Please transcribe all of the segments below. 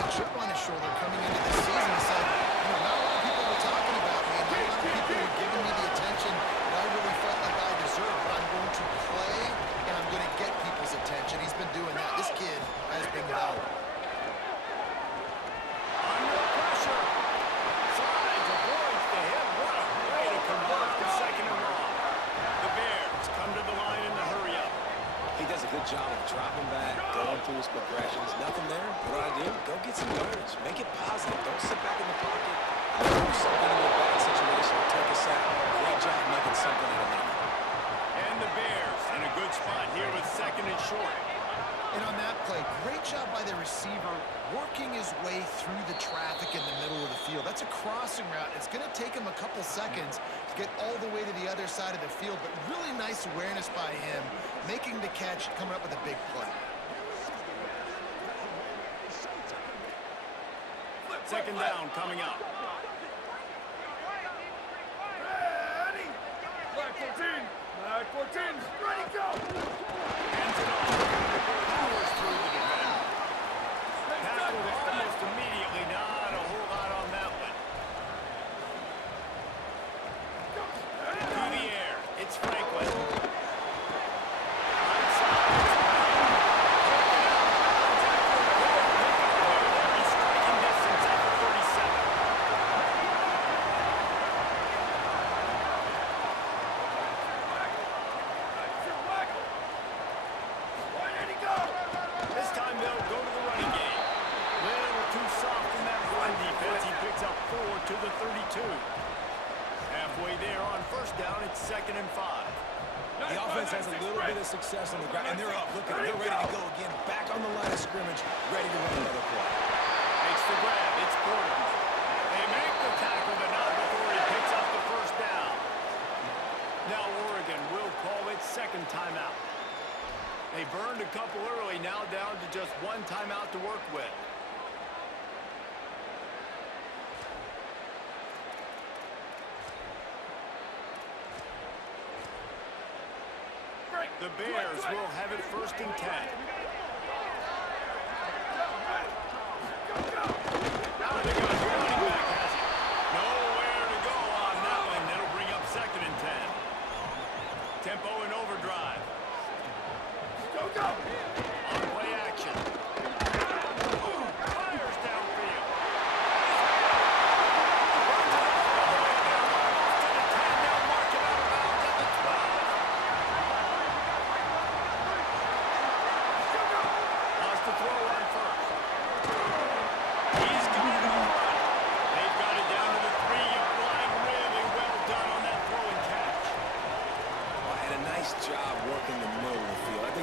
the chip on his shoulder coming into the season. He said, not a lot of people were talking about me, and not a lot of people were giving me the attention that I really felt like I deserved, but I'm going to play, and I'm going to get people's attention. He's been doing that. This kid has been developed. Under pressure. Slides, avoids the hit. What a way to convert on second and long. The Bears come to the line in the hurry-up. He does a good job of dropping back, going through his progressions. Nothing there. What do I do? Go get some yards. Make it positive. Don't sit back in the pocket. Do something in a bad situation. Take a sack. Great job making something out of nothing. And the Bears in a good spot here with second and short. And on that play, great job by the receiver working his way through the traffic in the middle of the field. That's a crossing route. It's going to take him a couple seconds to get all the way to the other side of the field, but really nice awareness by him, making the catch, coming up with a big play. Second down coming up. Ready! Black 14! Black 14! Ready, go! Hands it off. Powers through the defender. Tackled almost immediately. Not a whole lot on that one. Through the air. It's Franklin. To the 32. Halfway there on first down, it's 2nd and 5. The offense has a little bit of success on the ground, and they're up. Look at it. They're ready to go again. Back on the line of scrimmage, ready to run another play. Makes the grab. It's Porter. They make the tackle, but not before he picks up the first down. Now Oregon will call its second timeout. They burned a couple early, now down to just one timeout to work with. The Bears will have it 1st and 10. Now they got the running back, has it? Nowhere to go on that one. That'll bring up 2nd and 10. Tempo and overdrive. Go, go! On play action. Fires downfield.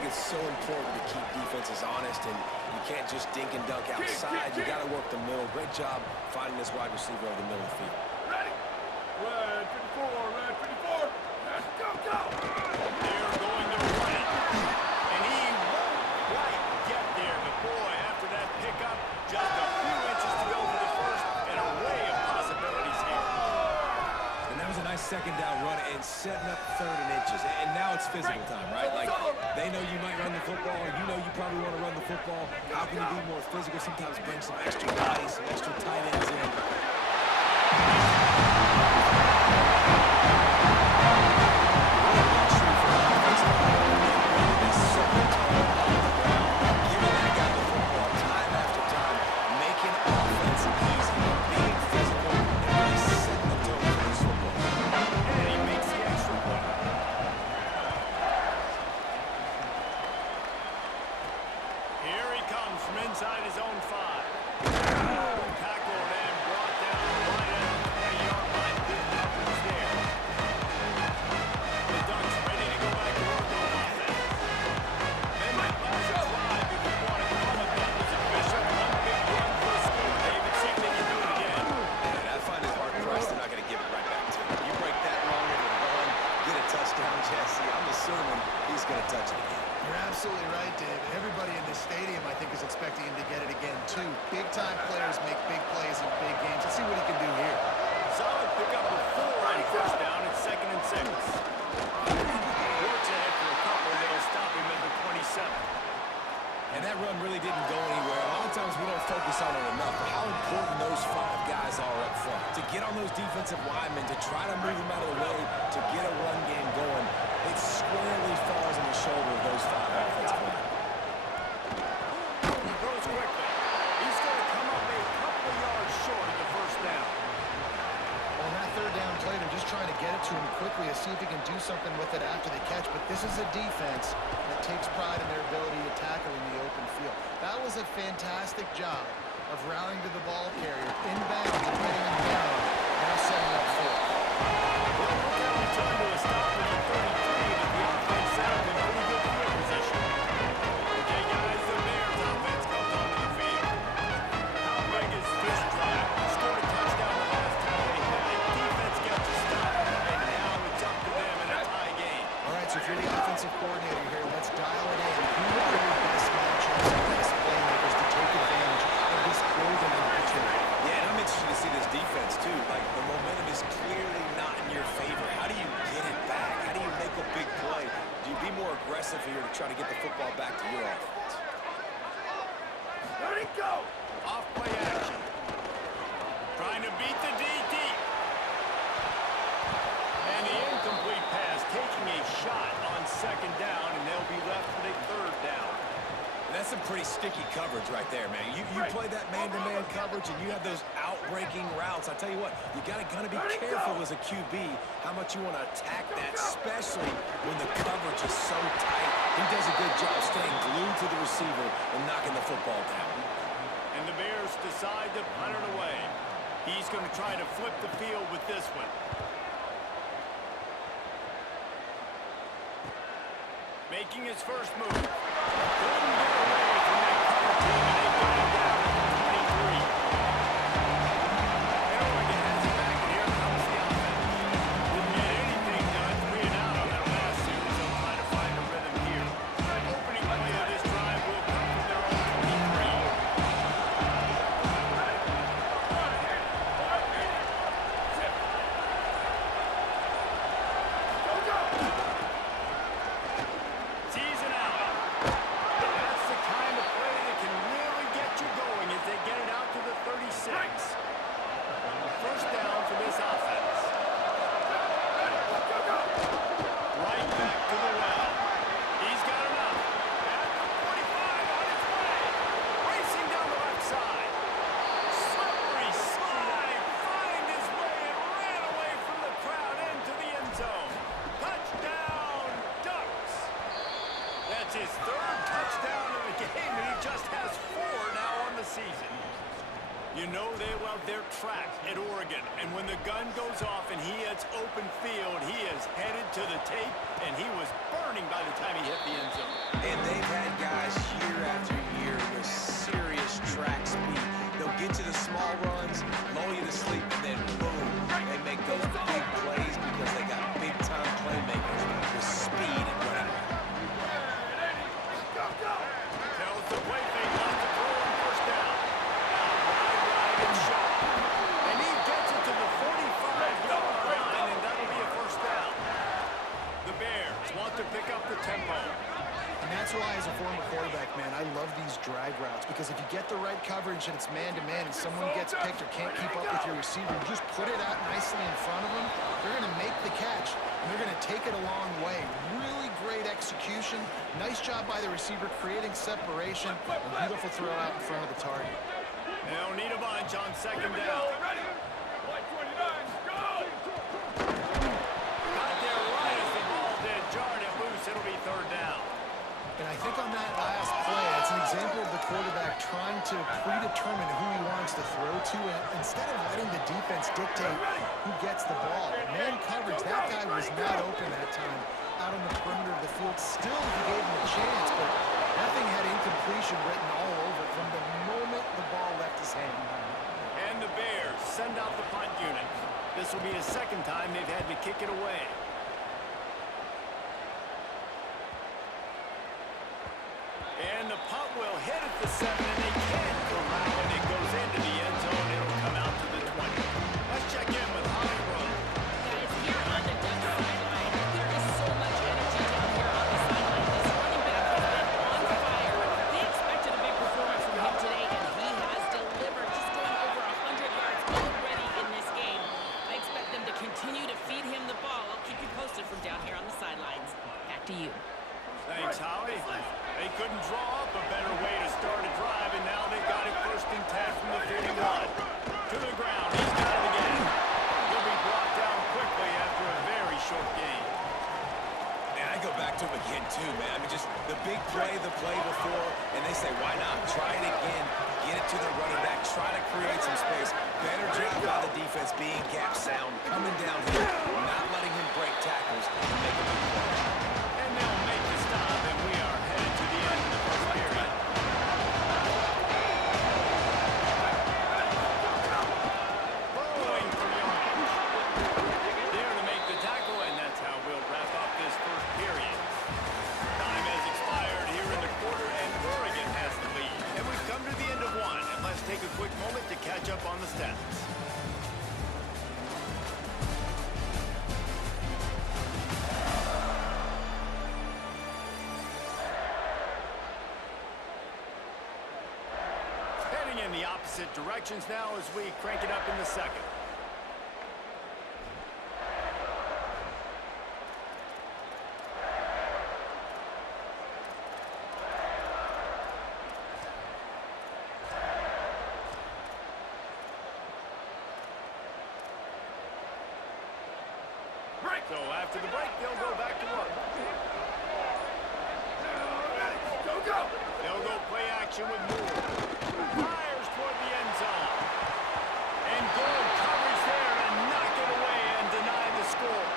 So important to keep defenses honest, and you can't just dink and dunk outside. You got to work the middle. Great job finding this wide receiver over the middle of the field. Ready? Red 54, red 54. Let's go, go! They're going to run it. And he won't quite get there. But boy, after that pickup, just a few inches to go for the first, and a array of possibilities here. And that was a nice second down run and setting up 3rd and inches. And now it's physical time, right? Like, they know you might run the football. You know you probably want to run the football. How can you be more physical? Sometimes bring some extra bodies, some extra tight ends in. Inside his own 5. Tackled and brought down right at the 20-yard line. Good coverage there. The Ducks ready to go back to work on offense. And that last drive, if you want to call it that, was efficient. One big run for a score. David, see if they can do it again. And I find it hard pressed they're not going to give it right back to him. You break that long into the run, get a touchdown, Jesse. I'm assuming he's going to touch it again. You're absolutely right, Dave. Everybody in this stadium, I think, is expecting him to get it again, too. Big-time players make big plays in big games. Let's see what he can do here. Solid pickup of 4 on first down. It's 2nd and 6. Works ahead for a couple. They'll stop him at the 27. And that run really didn't go anywhere. A lot of times we don't focus focus on it enough, but how important those 5 guys are up front. To get on those defensive linemen, to try to move them out of the way, to get a run game going, it squarely falls on the shoulder of those 5 offensive linemen. He throws quickly. He's going to come up a couple of yards short of the first down. On that third down play, they're just trying to get it to him quickly to see if he can do something with it after the catch. But this is a defense that takes pride in their ability to tackle in the open field. That was a fantastic job of rallying to the ball carrier, inbound, and getting him down, now setting up fourth. Well, look how we turned to a stop at the 33, but the offense set up in pretty good field position. Okay, guys, the Bears offense comes onto the field. How big is this drive? Scored a touchdown the last time they had it. Defense gets a stop, and now it's up to them in a tie game. All right, so if you're the offensive coordinator here, let's dial it in. Who are your best matchups and best playmakers to take advantage of this golden opportunity? Yeah, and I'm interested to see this defense, too. Like, the momentum is clearly not in your favor. How do you get it back? How do you make a big play? Do you be more aggressive here to try to get the football back to your offense? Let it go. Off play action. Trying to beat the DT. And the incomplete pass taking a shot on second down, and they'll be left with a third down. That's some pretty sticky coverage right there, man. You play that man-to-man coverage and you have those out-breaking routes. I tell you what, you gotta be careful as a QB how much you want to attack that, especially when the coverage is so tight. He does a good job staying glued to the receiver and knocking the football down. And the Bears decide to punt it away. He's going to try to flip the field with this one. Making his first move. Couldn't get away from that cover team, and they got him down at the 23. And Oregon has it back, and here comes the offense. Didn't get anything done 3 and out on that last series. They'll try to find a rhythm here. Opening play of this drive will come from their own 23. Season out. That's the kind of play that can really get you going as they get it out to the 36. First down for this offense. Right back to the well. He's got enough. At the 45 on his way. Racing down the left side. Slippery slide. Find his way and ran away from the crowd into the end zone. Touchdown, Ducks. That's his 3rd touchdown of the game, and he just has 4 now on the season. You know they love their track at Oregon, and when the gun goes off and he hits open field, he is headed to the tape, and he was burning by the time he hit the end zone. And they've had guys year after year with serious track speed. They'll get to the small runs, lull you to sleep, and then boom, they make those big plays because they got big-time playmakers with speed and running. Tells the play fake not to throw on first down. Wide and short. And he gets it to the 45-yard line, and that'll be a first down. The Bears want to pick up the tempo. And that's why, as a former quarterback, man, I love these drag routes, because if you get the right coverage and it's man-to-man and someone gets picked or can't keep up with your receiver, you just put it out nicely in front of them, they're going to make the catch, and they're going to take it a long way. Really great execution. Nice job by the receiver creating separation. A beautiful throw out in front of the target. They'll need a bunch on second down. Got there right as the ball did. Jarred it loose. It'll be third down. And I think on that last play, it's an example of the quarterback trying to predetermine who he wants to throw to, and instead of letting the defense dictate who gets the ball. Man coverage, that guy was not open that time out on the perimeter of the field. Still, he gave him a chance, but nothing had incompletion written all over it from the moment the ball left his hand. And the Bears send out the punt unit. This will be the second time they've had to kick it away. And the punt will hit at the 7, and they can't corral it. It goes into the end zone. It'll come out to the 20. Let's check in with Holly Rowe. Guys, here on the Ducks sideline, there is so much energy down here on the sideline. This running back has been on fire. They expected a big performance from him today, and he has delivered. to the running back, try to create some space. Better job by the defense being gap sound, coming down here, not letting him break tackles and make a big play. And they'll make the stop, and we are headed to the end of the first period. Burrowing for yardage. There to make the tackle, and that's how we'll wrap up this first period. Time has expired here in the quarter, and Oregon has the lead. And we've come to the end of one, and let's take a quick moment to catch up on the stats. Heading in the opposite directions now as we crank it up in the second. So after the break, they'll go back to work. Go! They'll go play action with Moore. Fires toward the end zone. And Gold covers there to knock it away and deny the score.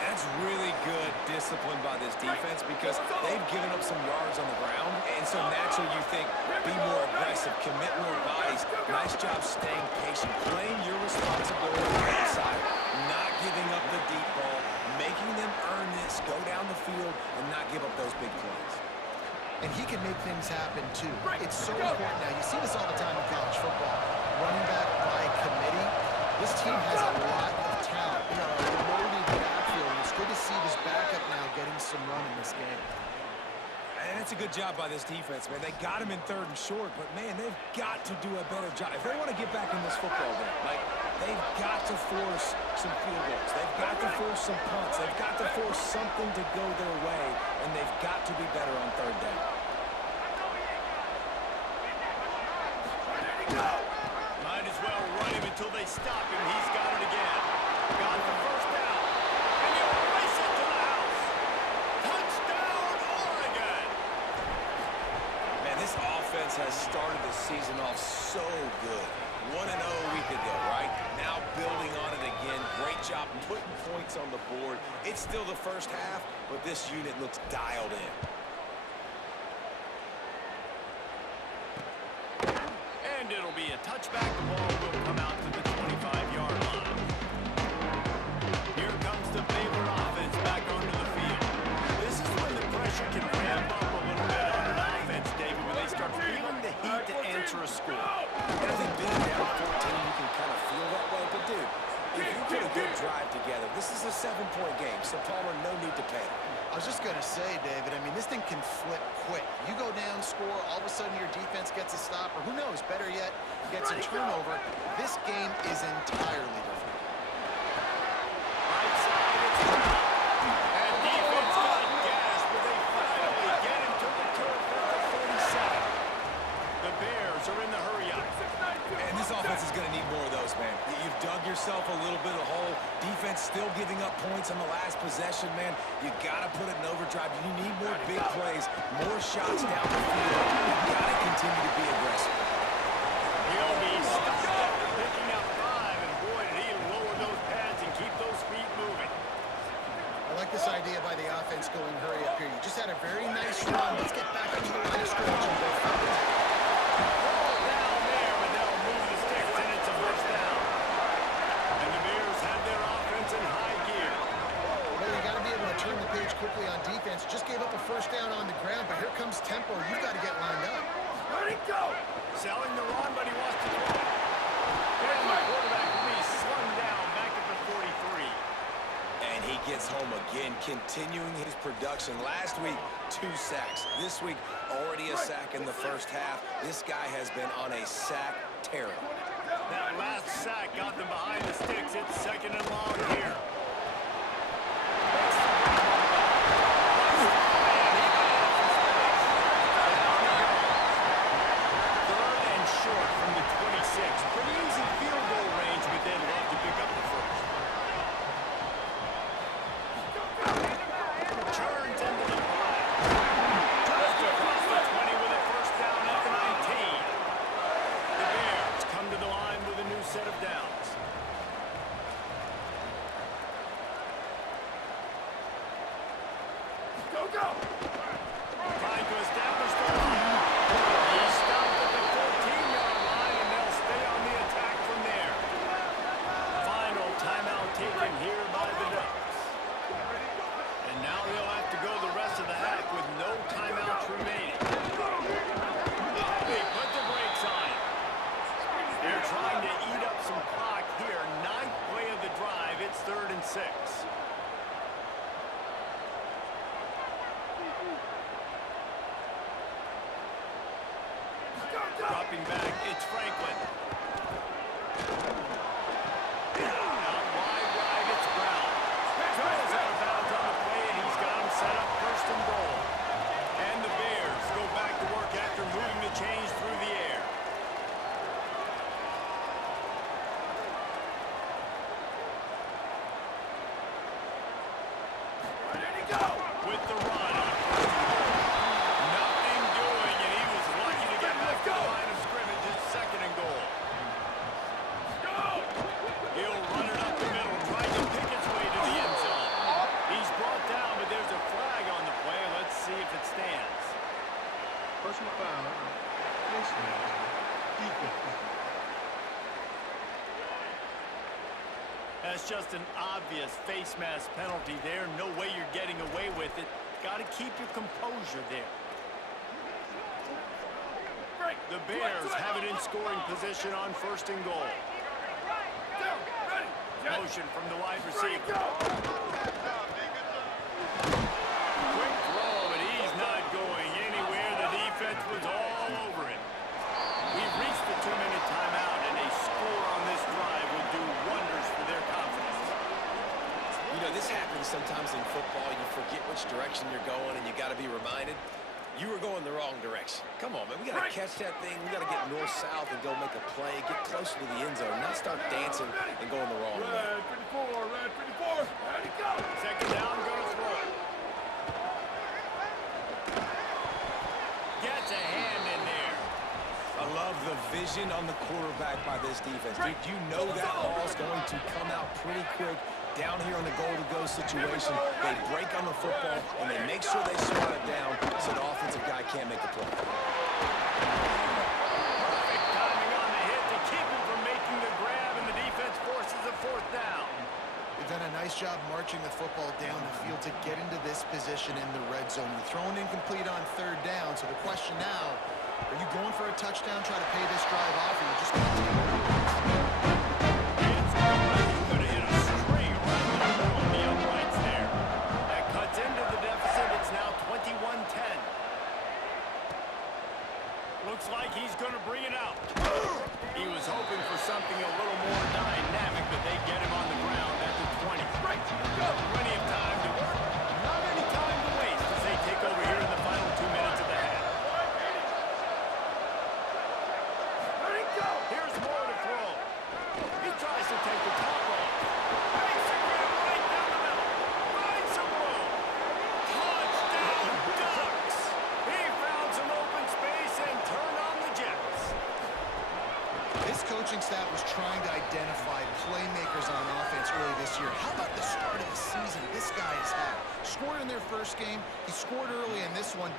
That's really good discipline by this defense because they've given up some yards on the ground, and so naturally you think, be more aggressive, commit more bodies. Nice job staying patient, playing your responsibility on the outside, not giving up the deep ball, making them earn this, go down the field, and not give up those big plays. And he can make things happen, too. It's so important now. You see this all the time in college football. Running back by committee. This team has a lot of talent. You know, a loaded backfield. And it's good to see this backup now getting some run in this game. And it's a good job by this defense, man. They got him in 3rd and short, but, man, they've got to do a better job. If they want to get back in this football game, like, they've got to force some field goals. They've got to force some punts. They've got to force something to go their way, and they've got to be better on 3rd down. Might as well run him until they stop him. He's got it again. Got the first down. And he'll race it to the house. Touchdown, Oregon! Man, this offense has started the season off so good. 1-0 a week ago, right? Now building on it again. Great job putting points on the board. It's still the first half, but this unit looks dialed in. And it'll be a touchback. The ball will come out to the 25-yard line. Here comes the Baylor offense back onto the field. This is when the pressure can ramp up a little bit on an offense, David, when they start feeling the heat to answer a score. And I think being down 14, you can kind of feel that way. But, dude, if you put a good drive together, this is a 7-point game. So, Palmer, no need to panic. I was just going to say, David, I mean, this thing can flip quick. You go down, score, all of a sudden your defense gets a stop, or who knows, better yet, gets a turnover. This game is entirely different. Right side, it's Brown. And defense got gas, but they finally get him to the turf at the 47. The Bears are in the hurry-up. And this offense is going to need more of those, man. You've dug yourself a little bit of a hole. Defense still giving up points on the last possession, man. You got to put it in overdrive. You need more big plays, more shots down the field. You got to continue to be aggressive. He'll be stopped after picking up 5, and boy, did he lower those pads and keep those feet moving. I like this idea by the offense going hurry up here. You just had a very nice run. Let's get back into the line of scrimmage and go forward. Down there, but they'll move the sticks, and it's a first down. And the Bears have their offense in high gear. Well, you got to be able to turn the page quickly on defense. Just gave up a first down on the ground, but here comes tempo. You've got to get lined up. Let it go! Selling the run, but he wants to throw it. And the quarterback will be slung down back at the 43. And he gets home again, continuing his production. Last week, 2 sacks. This week, already a sack in the first half. This guy has been on a sack tear. That last sack got them behind the sticks. It's 2nd and long here. Third and short from the 26. Pretty easy field goal range, but they'd love to pick up the first. Turns into the pile. Just across the 20 with a first down at the 19. Trying to establish the run. He stopped at the 14-yard line, and they'll stay on the attack from there. Final timeout taken here by the Ducks. And now they'll have to go the rest of the half with no timeouts remaining. They put the brakes on it. They're trying to eat up some clock here. Ninth play of the drive. It's 3rd and 6. Dropping back, it's Franklin. Out wide, it's Brown. Throws out of bounds on the play, and he's got him set up 1st and goal. And the Bears go back to work after moving the chains through the air. With the run on 1st and goal. Nothing doing, and he was lucky to get back to the line of scrimmage. It's 2nd and goal. He'll run it up the middle, trying to pick its way to the end zone. He's brought down, but there's a flag on the play. Let's see if it stands. Personal foul. Face mask. Defense. That's just an obvious face mask penalty there. No way you're getting away with it. Got to keep your composure there. The Bears have it in scoring position on 1st and goal. Motion from the wide receiver. Quick throw, but he's not going anywhere. The defense was all over him. We've reached the 2-minute timeout, and a score on this drive would do wonders for their confidence. You know, this happens sometimes in football. You forget which direction you're going, and you got to be reminded you were going the wrong direction. Come on, man. We got to catch that thing. We got to get north-south and go make a play, get closer to the end zone, not start dancing and going the wrong way. Red 24, red 24. Ready, go. 2nd down, gonna throw. Gets a hand in there. I love the vision on the quarterback by this defense. Dude, you know that ball's going to come out pretty quick down here in the goal-to-go situation. They break on the football, and they make sure they swat it down so the offensive guy can't make the play. Perfect timing on the hit to keep him from making the grab, and the defense forces a 4th down. They've done a nice job marching the football down the field to get into this position in the red zone. You're throwing incomplete on 3rd down, so the question now, are you going for a touchdown, try to pay this drive off, or are you just going to take it? It's good. He's going to hit a string right in the middle of the uprights there. That cuts into the deficit. It's now 21-10. Looks like he's going to bring it out. He was hoping for something a little more dynamic, but they get him on the ground at the 20. Plenty of time to work. Not any time to waste as they take over here in the final 2 minutes of the half. Here's more to throw. He tries to take the top off. Makes a grab right down the middle. Finds some room. Touchdown, Ducks! He found some open space and turned on the Jets. This coaching staff was trying to identify playmakers on offense early this year. How about the start of the season this guy has had? Scored in their first game. He scored early in this one.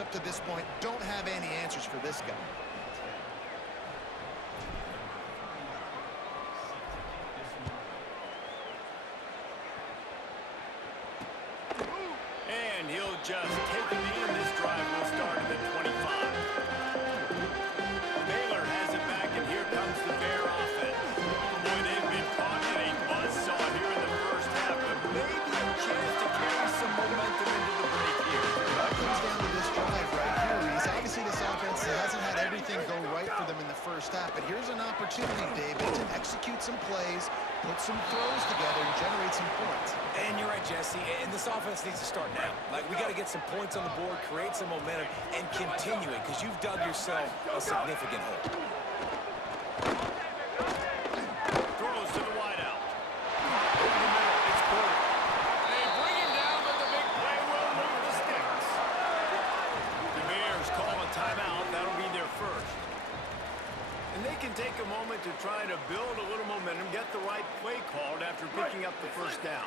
up to this point don't have any answers for this guy. And he'll just take a knee, and this drive will start at the 25. Baylor has it back, and here comes the Bear offense. Boy, they've been caught in a buzzsaw here in the first half, but maybe a chance to carry some momentum into the break here. That comes down to this drive right here. Obviously, this offense hasn't had everything go right for them in the first half, but here's an opportunity, David, to execute some plays, put some throws together, and generate some points. And you're right, Jesse, and this offense needs to start now. Like, we got to get some points on the board, create some momentum, and continue it, because you've dug yourself a significant hole. Throws to the wideout. Over the middle, it's Porter. They bring him down, but the big play will move the sticks. The Bears call a timeout. That'll be their first. And they can take a moment to try to build a little momentum, get the right play called after picking up the first down.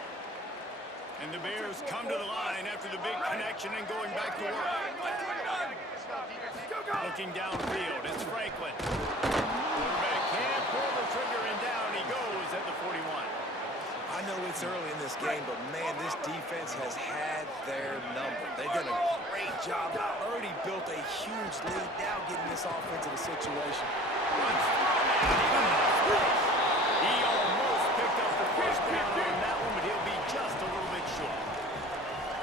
And the Bears come to the line after the big connection and going back to work. Looking downfield, it's Franklin. Quarterback can't pull the trigger, and down he goes at the 41. I know it's early in this game, but, man, this defense has had their number. They've done a great job. Already built a huge lead, now getting this offense in a situation. He almost picked up the first down on that one, but he'll be just a little bit short.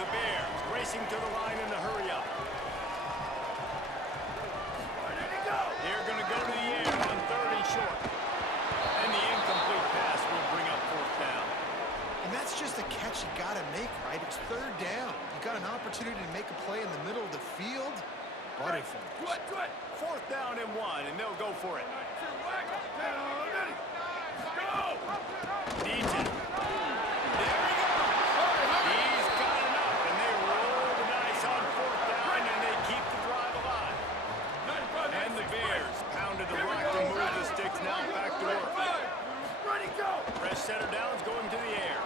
The Bears racing to the line in the hurry up. They're going to go to the air on 3rd and short. And the incomplete pass will bring up 4th down. And that's just a catch you got to make, right? It's 3rd down. You got an opportunity to make a play in the middle of the field. Butterfingers. 4th down and 1, and they'll go for it. Needs it. There he goes. He's got enough, and they roll the dice on 4th down, and they keep the drive alive. And the Bears pounded the rock to move the sticks, now back to work. Fresh setter downs going to the air.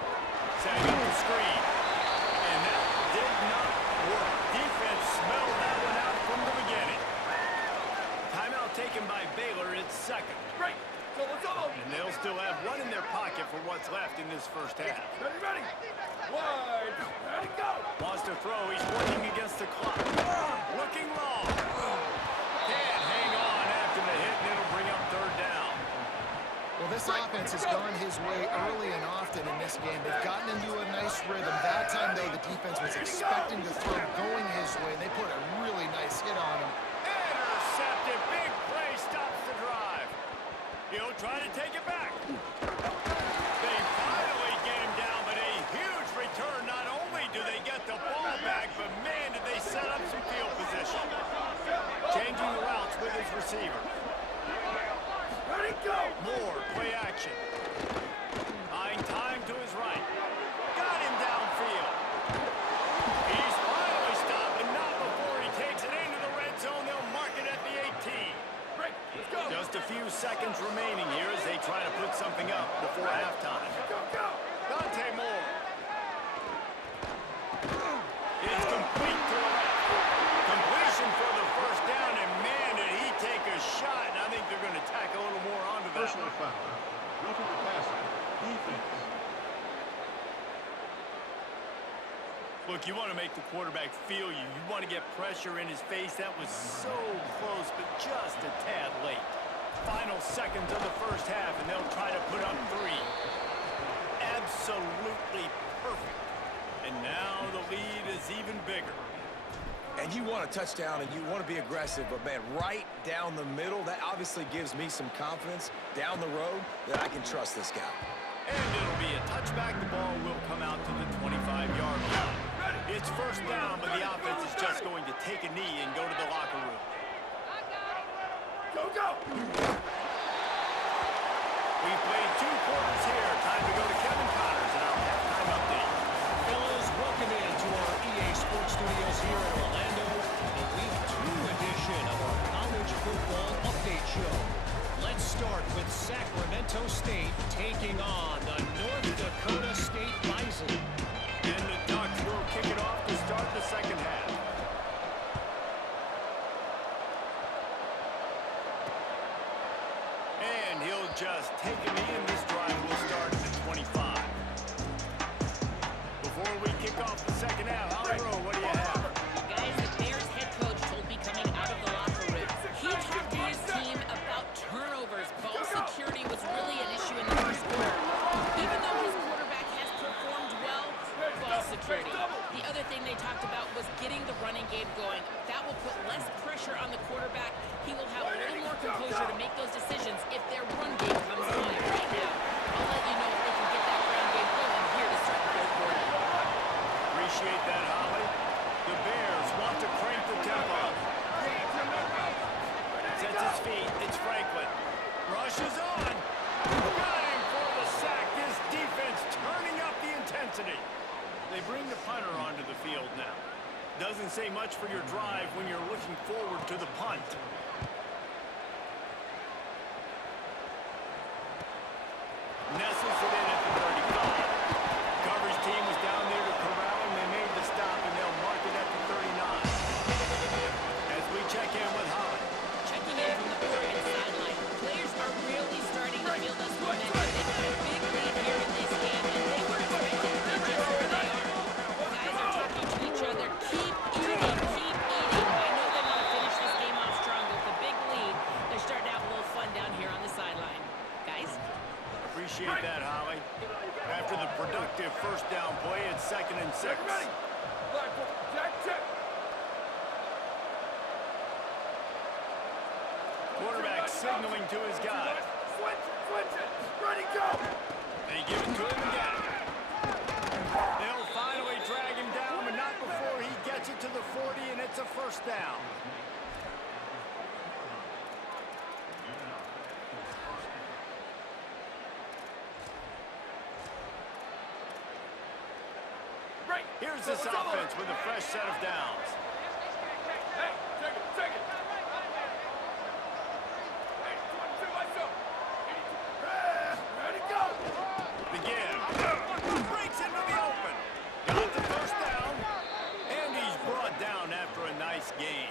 Setting up the screen. And that did not work. Defense smelled that one out from the beginning. Timeout taken by Baylor. It's 2nd. And they'll still have one in their pocket for what's left in this first half. Ready. Wide. Ready, go. Wants to throw. He's working against the clock. Looking long. Can't hang on after the hit, and it'll bring up 3rd down. Well, this offense has gone his way early and often in this game. They've gotten into a nice rhythm. That time, though, the defense was expecting the throw going his way. They put a really nice hit on him. Intercepted. Big play stops the drive. He'll try to take it back. They finally get him down, but a huge return. Not only do they get the ball back, but, man, did they set up some field position. Changing the routes with his receiver. Ready, go. More play action. Buying time to his right. Got him downfield. He's finally stopped, but not before he takes it into the red zone. They'll mark it at the 18. Let's go. Just a few seconds remaining here as they try to put something up before halftime. Go. Dante Moore. It's complete to the left. Completion for the first down, and man, did he take a shot. And I think they're going to tack a little more onto that. Personal foul. Roughing the passer. Defense. Look, you want to make the quarterback feel you. You want to get pressure in his face. That was so close, but just a tad late. Final seconds of the first half, and they'll try to put up 3. Absolutely perfect. And now the lead is even bigger. And you want a touchdown, and you want to be aggressive, but, man, right down the middle, that obviously gives me some confidence down the road that I can trust this guy. And it'll be a touchback. The ball will come out to the 25-yard line. It's first down, but the offense is just going to take a knee and go to the locker room. Go. We've played 2 quarters here. Time to go to Kevin Connors and our halftime update. Fellas, welcome into our EA Sports Studios here in Orlando, the Week 2 edition of our College Football Update Show. Let's start with Sacramento State taking on the North Dakota State Bison. And the Ducks will kick it off to start the second half. on the quarterback, he will have a little more composure to make those decisions if their run game comes alive right now. I'll let you know if they can get that ground game going here to start the third quarter. Appreciate that, Holly. The Bears want to crank the tempo. Sets his feet. It's Franklin. Rushes on. Got him for the sack. This defense turning up the intensity. They bring the punter onto the field now. Doesn't say much for your drive when you're looking forward to the punt. Nestles it in at the 35. Coverage team was down there to corral him. They made the stop, and they'll mark it at the 39. As we check in with Holly. Checking in from the Oregon sideline. Players are really starting to feel this momentum. They've got a big lead here in this game, and they were expected to be just where they are. Guys are talking to each other. Keep eating, keep eating. I know they want to finish this game off strong with the big lead. They're starting to have a little fun down here on the sideline. Guys? Appreciate that, Holly. After the productive first down play, it's 2nd and 6. Quarterback signaling to his guy. Switch it. Ready, go. They give it to him again. They'll finally drag him down, but not before he gets it to the 40, and it's a first down. Here's this offense with a fresh set of downs. Hey, take it. Hey, 22 myself. 82. Ready, go. Begin. Breaks into the open. Got the first down. And he's brought down after a nice game.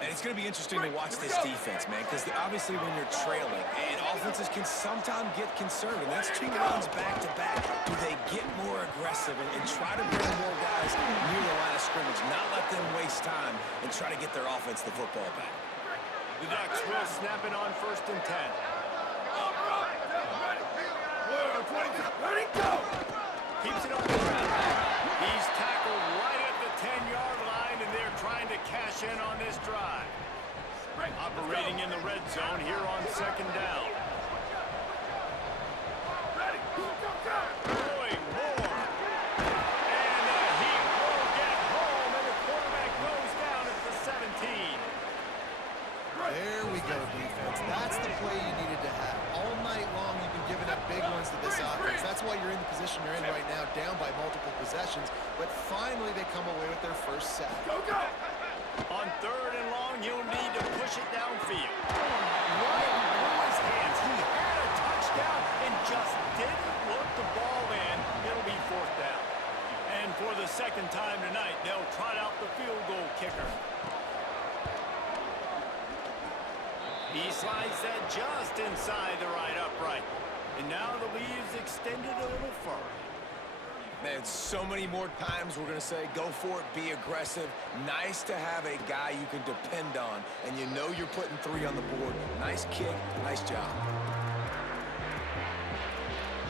And it's going to be interesting to watch this defense, man, because obviously when you're trailing, and offenses can sometimes get concerned, and that's 2 runs back-to-back. Do they get more aggressive and try to bring more guys near the line of scrimmage, not let them waste time, and try to get their offense the football back? The Ducks will snap it on 1st and 10. Ready, go. Keeps it on the ground. He's tackled right at the 10-yard line, and they're trying to cash in on this drive. Operating in the red zone here on 2nd down. Ready, go. Throwing more. And he will get home, and the quarterback goes down at the 17. There we go, defense. That's the play you needed to have. All night long, you've been giving up big ones to this offense. That's why you're in the position you're in right now, down by multiple possessions. But finally, they come away with their first sack. Go. On 3rd and long, you'll need to push it downfield. Right through his hands. He had a touchdown and just didn't look the ball in. It'll be 4th down. And for the 2nd time tonight, they'll trot out the field goal kicker. He slides that just inside the right upright. And now the lead is extended a little further. Man, so many more times we're going to say, go for it, be aggressive. Nice to have a guy you can depend on, and you know you're putting 3 on the board. Nice kick, nice job.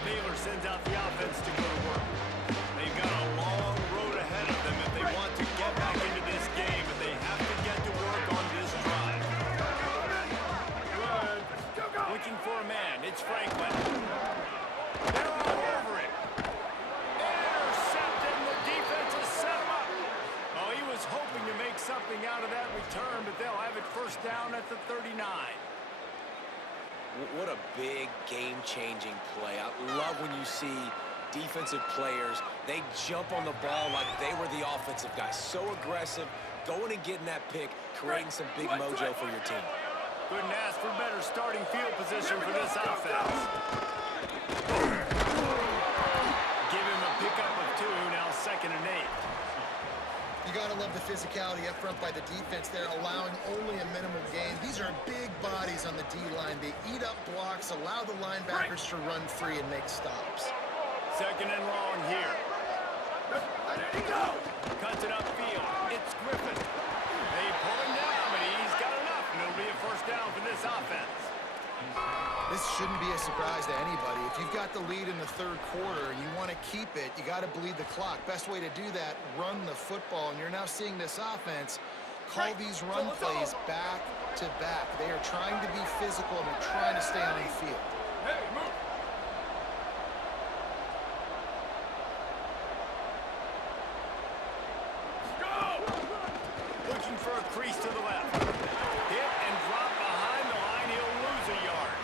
Baylor sends out the offense to go to work. They've got a long road ahead of them if they want to get back into this game, but they have to get to work on this drive. Looking for a man, it's Franklin. They're all over it. Intercepted, and the defense has set him up. Oh, he was hoping to make something out of that return, but they'll have it first down at the 39. What a big game-changing play. I love when you see defensive players, they jump on the ball like they were the offensive guys. So aggressive, going and getting that pick, creating some big mojo for your team. Couldn't ask for better starting field position for this offense. Give him a pickup of 2, now 2nd and 8. You got to love the physicality up front by the defense there, allowing only a minimal gain. These are big bodies on the D-line. They eat up blocks, allow the linebackers to run free and make stops. 2nd and long here. There you go. Cuts it upfield. It's Griffin. They pull him down, but he's got enough. And it'll be a first down for this offense. This shouldn't be a surprise to anybody. If you've got the lead in the 3rd quarter and you want to keep it, you got to bleed the clock. Best way to do that, run the football. And you're now seeing this offense call these run plays back to back. They are trying to be physical, and they're trying to stay on the field. Hey, move. Looking for a crease to the left. Hit and drop behind the line. He'll lose a yard.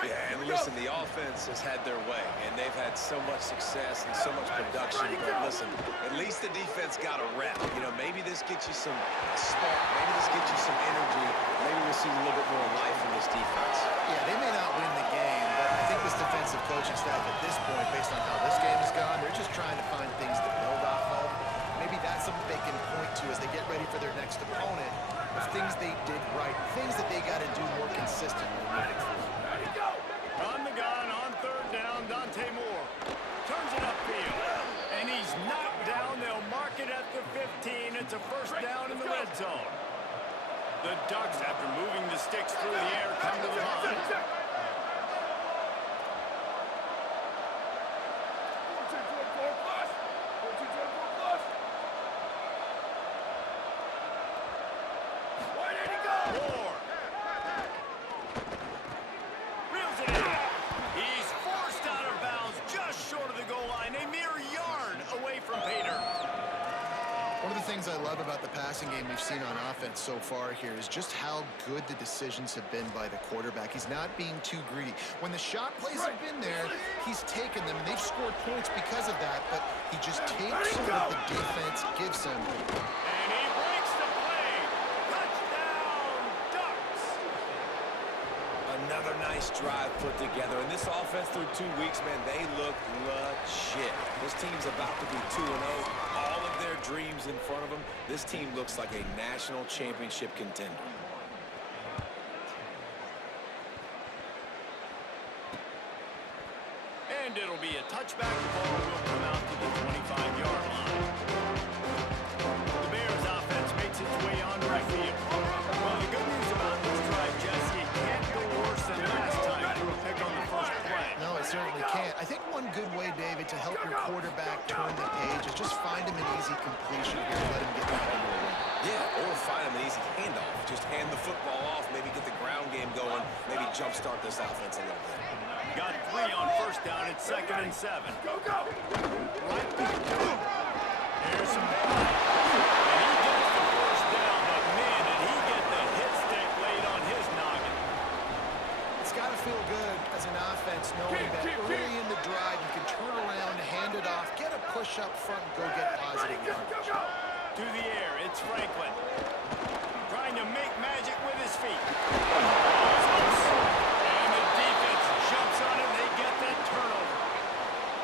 Yeah, and listen, the offense has had their way, and they've had so much success and so much production. But listen, at least the defense got a rep. You know, maybe this gets you some spark. Maybe this gets you some energy. Maybe we'll see a little bit more life from this defense. Yeah, they may not win the game, but I think this defensive coaching staff at this point, based on how this game has gone, they're just trying to find things to build off of. Maybe that's something they can point to as they get ready for their next opponent of things they did right, things that they got to do more consistently moving forward. On the gun, on third down, Dante Moore turns it upfield, and he's knocked down. They'll mark it at the 15. It's a first down in the red zone. The Ducks, after moving the sticks through the air, come to the line. 14-24 plus. 14-24 plus. Why did he go? Moore reels it in. He's forced out of bounds just short of the goal line, a mere yard away from Pater. One of the things I love about the passing game we've seen on offense so far here is just how good the decisions have been by the quarterback. He's not being too greedy. When the shot plays have been there, he's taken them, and they've scored points because of that, but he just takes what the defense gives him. And he breaks the play. Touchdown, Ducks. Another nice drive put together. And this offense through 2 weeks, man, they look legit. This team's about to be 2-0. All of their dreams in front of them. This team looks like a national championship contender. And it'll be a touchback. The ball will come out to the 25-yard line. The Bears offense makes its way onto the field. Well, the good news about this drive, Jesse, it can't go worse than last time through a pick on the first play. No, it certainly can't. I think one good way, David, to help your quarterback turn the page is just find him an easy completion here and let him get back into the win. Yeah, or find him an easy handoff. Just hand the football off, maybe get the ground game going, maybe jumpstart this offense a little bit. Got 3 on first down. It's 2nd and 7. Go, go. Right. Here's some ball. And he gets the first down, but man, did he get the hit stick laid on his noggin. It's got to feel good as an offense knowing that early in the drive you can turn around, hand it off, get a push up front, and go get positive yardage. To the air, it's Franklin. Trying to make magic with his feet. And the defense jumps on him. They get that turnover.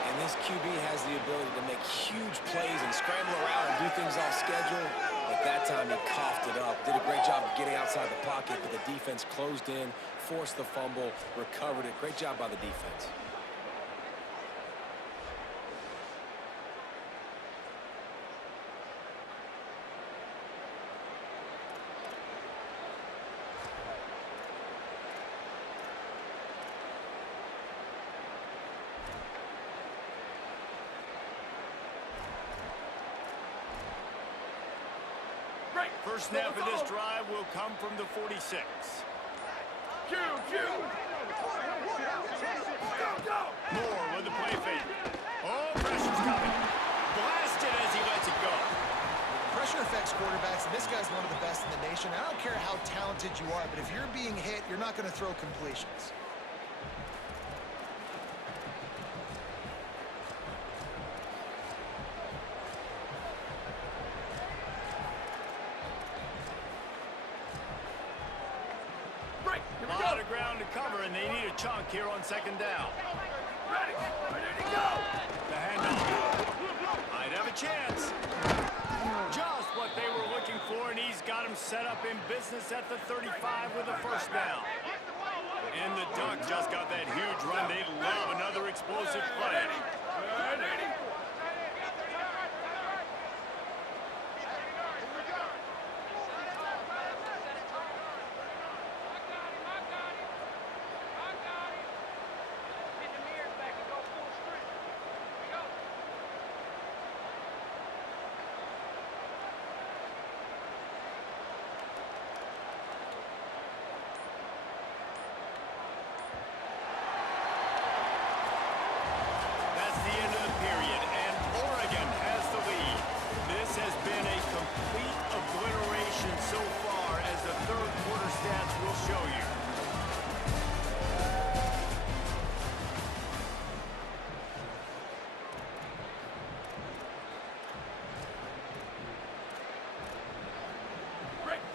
And this QB has the ability to make huge plays and scramble around and do things off schedule. At that time, he coughed it up. Did a great job of getting outside the pocket, but the defense closed in, forced the fumble, recovered it. Great job by the defense. First snap of this drive will come from the 46. Q. Go, go. Moore with the play fake. Oh, pressure's coming. Blasted as he lets it go. Pressure affects quarterbacks, and this guy's one of the best in the nation. I don't care how talented you are, but if you're being hit, you're not going to throw completions. A lot of ground to cover, and they need a chunk here on 2nd down. Ready to go. The handoff. Might have a chance. Just what they were looking for, and he's got him set up in business at the 35 with a first down. And the Ducks just got that huge run. They love another explosive play. Ready.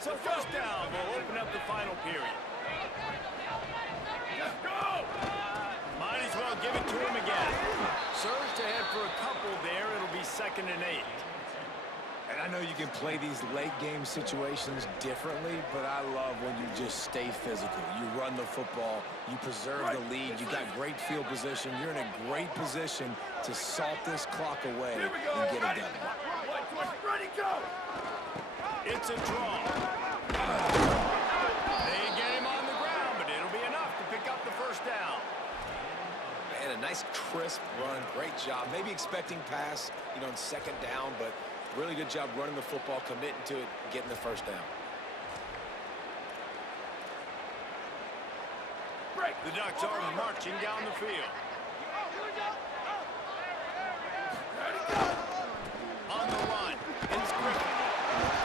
So first down will open up the final period. Let's go! Might as well give it to him again. Surge ahead for a couple there. It'll be 2nd and 8. And I know you can play these late game situations differently, but I love when you just stay physical. You run the football, you preserve the lead, you got great field position, you're in a great position to salt this clock away Here we go. and get it Ready. done. Ready, go! It's a draw. They get him on the ground, but it'll be enough to pick up the first down. And a nice crisp run, great job. Maybe expecting pass, you know, in 2nd down, but really good job running the football, committing to it, getting the first down. Break! The Ducks are marching down the field. Ready, go! On the run, it's Griffin.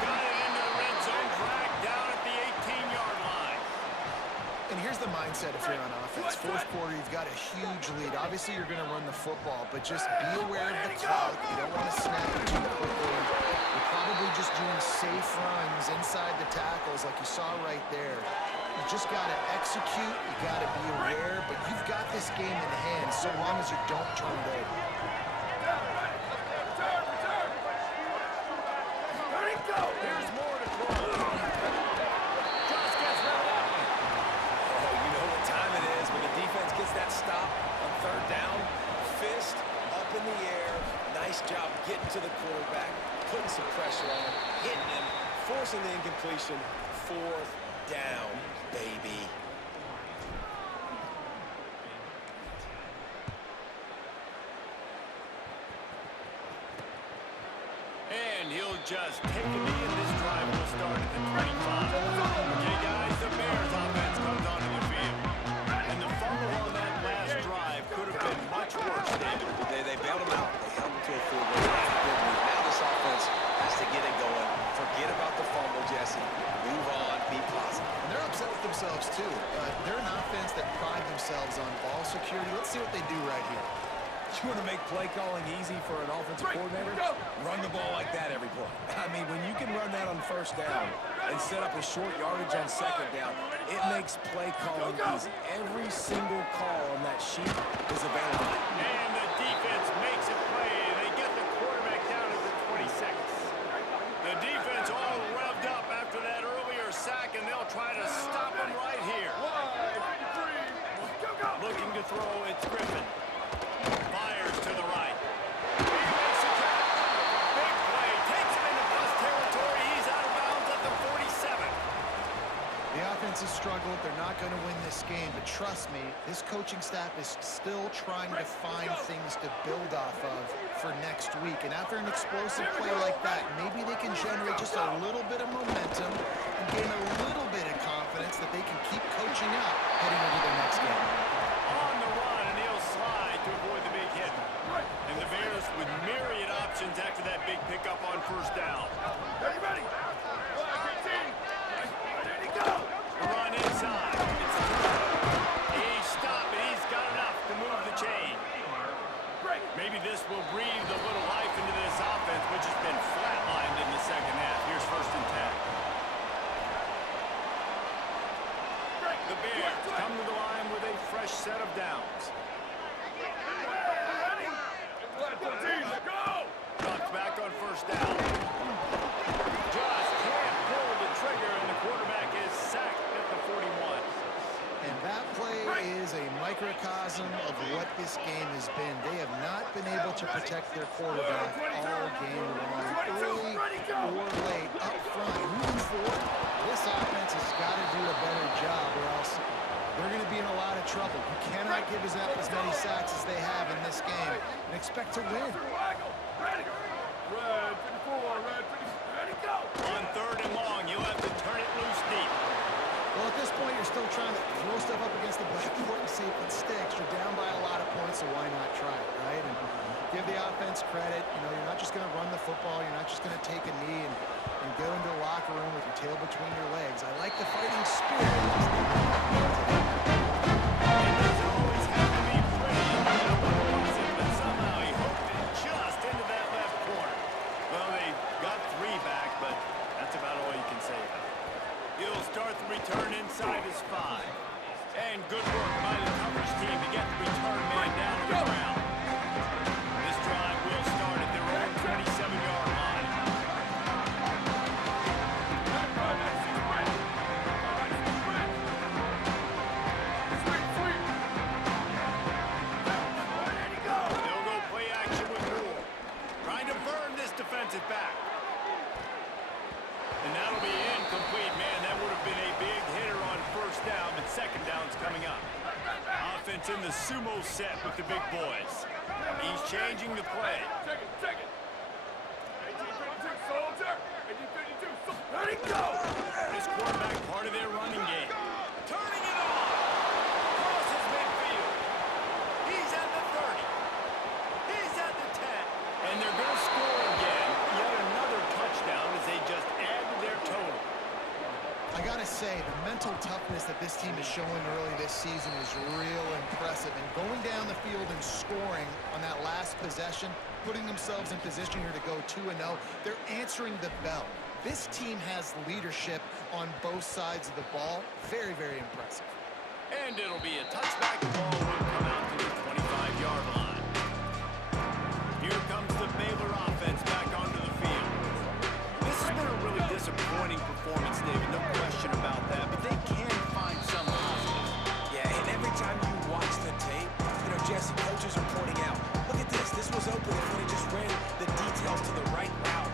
Got it into the red zone, dragged down at the 18-yard line. And here's the mindset if you're on offense. 4th quarter, you've got a huge lead. Obviously, you're going to run the football, but just be aware of the clock. You don't want to snap it too quickly. You're probably just doing safe runs inside the tackles like you saw right there. You just got to execute. You got to be aware, but you've got this game in hand so long as you don't turn it over. Return! Ready, go! Here's more to throw. Just gets rid of it. Oh, you know what time it is when the defense gets that stop on 3rd down. Fist up in the air. Nice job getting to the quarterback, putting some pressure on him, hitting him, forcing the incompletion. 4th down, baby. And he'll just take a knee, and this drive will start at the 25. Okay, guys, the Bears offense comes onto the field. And the fumble on that last drive could have been much worse, David. They bailed him out. They held him to a field goal. That's a good move. Now this offense has to get it going. Forget about the fumble, Jesse. Move on. Be positive. And they're upset with themselves, too. They're an offense that pride themselves on ball security. Let's see what they do right here. You want to make play calling easy for an offensive coordinator? Run the ball like that every play. I mean, when you can run that on 1st down and set up a short yardage on 2nd down, it makes play calling easy. Every single call on that sheet is available. And the defense makes a play. They get the quarterback down to the 26. The defense all revved up after that earlier sack, and they'll try to stop him right here. Looking to throw, it's Griffin. Fires to the right. He makes a tackle. Big play. Takes him into bus territory. He's out of bounds at the 47. The offense has struggled. They're not going to win this game, but trust me, this coaching staff is still trying to find things to build off of for next week. And after an explosive play like that, maybe they can generate just a little bit of momentum and gain a little bit of confidence that they can keep coaching up heading into their next game. On the run, and he'll slide to avoid the big hit. And the Bears with myriad options after that big pickup on 1st down. Ready! Ready, go! Run inside. It's a turn. He's stopped, and he's got enough to move the chain. Maybe this will breathe a little life into this offense, which has been flatlined in the 2nd half. Here's 1st and 10. The Bears come to the line with a fresh set of downs. Drops back on 1st down. Just can't pull the trigger, and the quarterback is sacked at the 41. And that play is a microcosm of what this game has been. They have not been able to protect their quarterback all game long, early or late, up front. Moving forward, this offense has got to do a better job, or else they're going to be in a lot of trouble. You cannot give up as many sacks as they have in this game and expect to win. On 3rd and long, you'll have to turn it loose deep. Well, at this point, you're still trying to throw stuff up against the backboard and see if it sticks. You're down by a lot of points, so why not try it, right? And give the offense credit. You know, you're not just going to run the football. You're not just going to take a knee and go into the locker room with your tail between your legs. I like the fighting spirit. It doesn't always have to be pretty. But somehow he hooked it just into that left corner. Well, they got 3 back, but that's about all you can say about it. in the sumo set with the big boys. He's changing the play. Check it, check it. 1852 soldier. 1852 soldier. Let it go. This quarterback part of their running game. Turning it on. Crosses midfield. He's at the 30. He's at the 10. And they're going to score again. Yet another touchdown as they just add to their total. I gotta say, the mental toughness that this team is showing early this season is real impressive. And going down the field and scoring on that last possession, putting themselves in position here to go 2-0, they're answering the bell. This team has leadership on both sides of the ball. Very, very impressive. And it'll be a touchback. The ball will come out to the 25-yard line. Here comes the Baylor offense back onto the field. This has been a really disappointing performance, David, no question about that, but they can find some positives. Yeah, and every time you watch the tape, Jesse, coaches are pointing out, look at this. This was open if he just ran the details to the right route,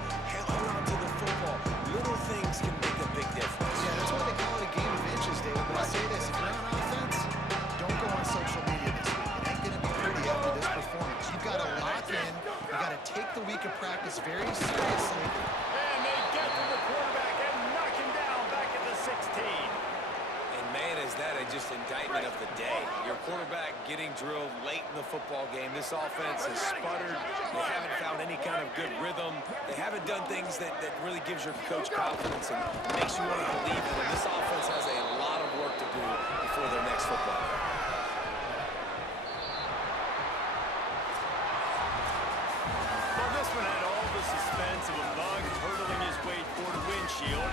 hung on to the football. Little things can make a big difference. Yeah, that's why they call it a game of inches, David. But I say this, if you're on offense, don't go on social media this week. It ain't going to be pretty after this performance. You've got to lock in. You've got to take the week of practice very seriously. And they get to the quarterback and knock him down back at the 16. And man, is that just indictment of the day. Your quarterback getting drilled late in the football game. This offense has sputtered. They haven't found any kind of good rhythm. They haven't done things that really gives your coach confidence and makes you want to believe in them. This offense has a lot of work to do before their next football game. Well, this one had all the suspense of a bug hurtling his way toward a windshield.